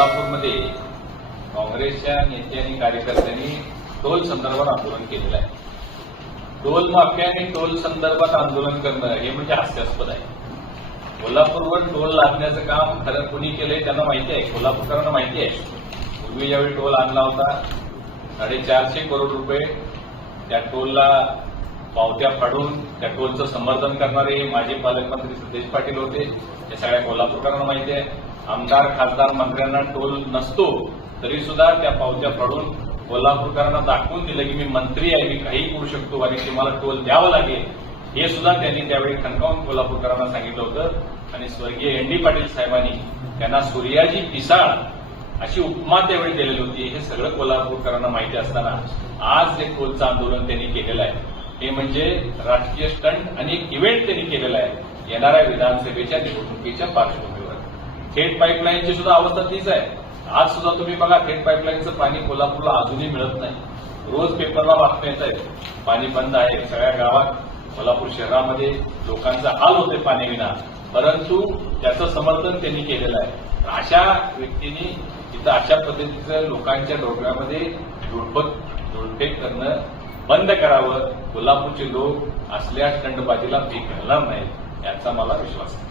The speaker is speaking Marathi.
सोलापूरमध्ये काँग्रेसच्या नेत्यांनी कार्यकर्त्यांनी टोल संदर्भात आंदोलन केलेलं आहे. टोल माफियाने आणि टोल संदर्भात आंदोलन करणं हे म्हणजे हास्यास्पद आहे. कोल्हापूरवर टोल लादण्याचं काम खरं कुणी केलंय त्यांना माहिती आहे कोल्हापूरकरांना माहिती आहे. पूर्वी ज्यावेळी टोल आणला होता साडेचारशे करोड रुपये त्या टोलला पावत्या फाडून त्या टोलचं समर्थन करणारे माजी पालकमंत्री सतेज पाटील होते. हे सगळ्या कोल्हापूरकरांना माहिती आहे. आमदार खासदार मंत्र्यांना टोल नसतो तरी सुद्धा त्या पावत्या पडून कोल्हापूरकरांना दाखवून दिलं की मी मंत्री आहे मी काही करू शकतो आणि तुम्हाला टोल द्यावं लागेल. हे सुद्धा त्यांनी त्यावेळी खणकावून कोल्हापूरकरांना सांगितलं होतं. आणि स्वर्गीय एन डी पाटील साहेबांनी त्यांना सूर्याजी पिसाळ अशी उपमा त्यावेळी दिलेली होती. हे सगळं कोल्हापूरकरांना माहिती असताना आज जे टोलचं आंदोलन त्यांनी केलेलं आहे हे म्हणजे राजकीय स्टंट आणि एक इव्हेंट त्यांनी केलेला आहे येणाऱ्या विधानसभेच्या निवडणुकीच्या पार्श्वभूमीवर. थेट पाईपलाईनची सुद्धा अवस्था तीच आहे. आज सुद्धा तुम्ही बघा थेट पाईपलाईनचं पाणी कोल्हापूरला अजूनही मिळत नाही. रोज पेपरला बातम्या येत आहेत पाणी बंद आहे सगळ्या गावात. कोल्हापूर शहरामध्ये लोकांचा हाल होते पाण्याविना परंतु त्याचं समर्थन त्यांनी केलेलं आहे. अशा व्यक्तींनी इथं अशा पद्धतीचं लोकांच्या डोक्यामध्ये धुडपत धुडफेक करणं बंद करावं. कोल्हापूरचे लोक असल्या स्टंटबाजीला भीक घालणार नाहीत याचा मला विश्वास आहे.